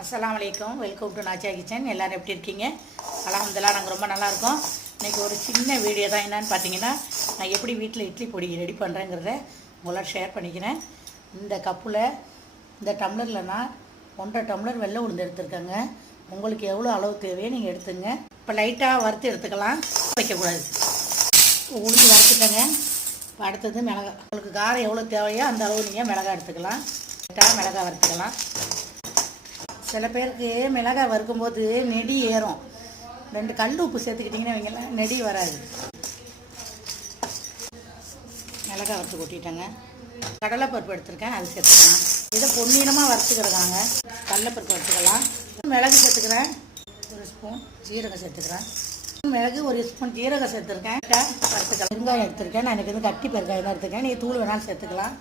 அஸ்ஸலாமு அலைக்கும். Welcome to Nachiya kitchen. எல்லோரும் எப்படி இருக்கீங்க? அல்ஹம்துலில்லாஹ் நாங்கள் ரொம்ப நல்லாயிருக்கோம். இன்றைக்கி ஒரு சின்ன வீடியோ தான். என்னென்னு பார்த்தீங்கன்னா, நான் எப்படி வீட்டில் இட்லி பொடி ரெடி பண்ணுறேங்கிறத உங்களோட ஷேர் பண்ணிக்கிறேன். இந்த கப்பில் இந்த டம்ளரில் நான் 1.5 டம்ளர் வெள்ளை உளுந்து எடுத்துருக்கேங்க. உங்களுக்கு எவ்வளோ அளவு தேவையோ நீங்கள் எடுத்துங்க. இப்போ லைட்டாக வறுத்து எடுத்துக்கலாம், வைக்கக்கூடாது. உளுந்து வறுத்துட்டேங்க. இப்போ அடுத்தது மிளகாய். உங்களுக்கு காரம் எவ்வளோ தேவையோ அந்த அளவு நீங்கள் மிளகாய் எடுத்துக்கலாம். லைட்டாக மிளகாய் வறுத்துக்கலாம். சில பேருக்கு மிளகாய் வறுக்கும்போது நெடி ஏறும். 2 கல் உப்பு சேர்த்துக்கிட்டிங்கன்னா இவங்கெல்லாம் நெடி வராது. மிளகாய் வறுத்து கொட்டிட்டேங்க. கடலைப்பருப்பு எடுத்துருக்கேன், அது சேர்த்துக்கலாம். இதை பொன்னிறமாக வறுத்துக்கிறதாங்க. கடலைப்பருப்பு வறுத்துக்கலாம். மிளகு சேர்த்துக்கிறேன், 1 ஸ்பூன் ஜீரகம் சேர்த்துக்கிறேன். மிளகு 1 ஸ்பூன் ஜீரகம் சேர்த்துருக்கேன். வறுத்துக்கலாம். வெங்காயம் எடுத்துருக்கேன். நான் எனக்கு வந்து கட்டி பெருங்காயம் தான் எடுத்துருக்கேன். நீங்கள் தூள் வேணாலும் சேர்த்துக்கலாம்.